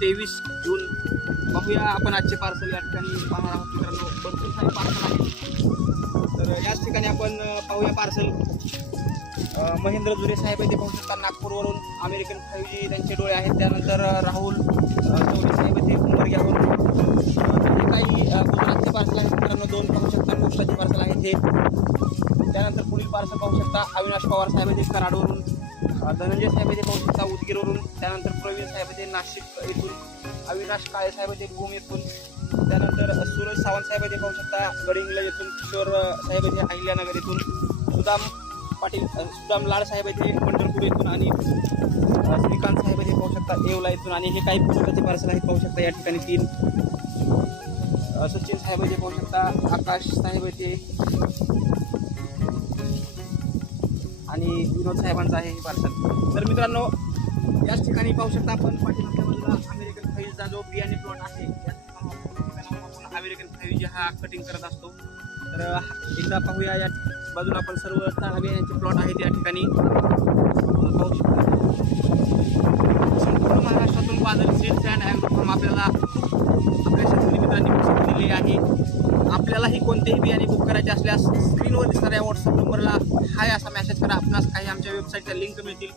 तेवीस जून. बघूया आपण आजचे पार्सल या ठिकाणी पाहणार आहोत मित्रांनो. भरपूर सारे पार्सल आहेत. तर याच ठिकाणी आपण पाहूया पार्सल महेंद्र जुरे साहेब आहे ते पाहू शकता नागपूरवरून. अमेरिकन फाईव्ह जी त्यांचे डोळे आहेत. त्यानंतर राहुल चौधरी साहेब ते उमरग्यावरून. काही गुजरातचे पार्सल आहेत मित्रांनो. दोन पाहू शकता पोस्टाचे पार्सल आहेत हे. त्यानंतर पुढील पार्सल पाहू शकता अविनाश पवार साहेब आहे ते कराडवरून. धनंजय साहेब येथे पाहू शकता उदगीरवरून त्यानंतर प्रवीण साहेब येथे नाशिक येथून अविनाश काळे साहेब येथे भूम येथून त्यानंतर सूरज सावंत साहेब येथे पाहू शकता गडिंगला येथून किशोर साहेब येथे अहिल्यानगर येथून सुदाम पाटील सुदाम लाड साहेब येथे ते पंढरपूर येथून आणि श्रीकांत साहेब येथे पाहू शकता येवला येथून आणि हे काही पुस्तकाचे पार्सल आहेत पाहू शकता या ठिकाणी तीन. सचिन साहेब येथे पाहू शकता आकाश साहेब येथे ते आणि विनोद साहेबांचं आहे हे पार्सल तर मित्रांनो याच ठिकाणी पाहू शकता आपण पाठीमागच्या बाजूला अमेरिकन फाईव्हचा जो बियाणे प्लॉट आहे आपण अमेरिकन फाईव्ह जी हा कटिंग करत असतो. तर एकदा पाहूया या बाजूला आपण सर्व चारा बियाण्याचे प्लॉट आहेत या ठिकाणी. पाहू शकता. संपूर्ण महाराष्ट्रातून बाजार सीड्स अँड ॲग्रोफार्म आपल्याला आपल्या शेतकरी मित्रांनी विकसित दिले आहे. आपल्यालाही कोणतेही बियाणे बुक करायचे असल्यास स्क्रीनवर दिसणाऱ्या व्हॉट्सअप नंबरला हाय असा मेसेज तर आपणास काही आमच्या वेबसाईटच्या लिंक मिळतील.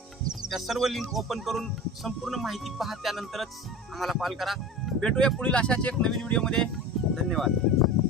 त्या सर्व लिंक ओपन करून संपूर्ण माहिती पहा त्यानंतरच आम्हाला कॉल करा. भेटूया पुढील अशाच एक नवीन व्हिडिओमध्ये धन्यवाद.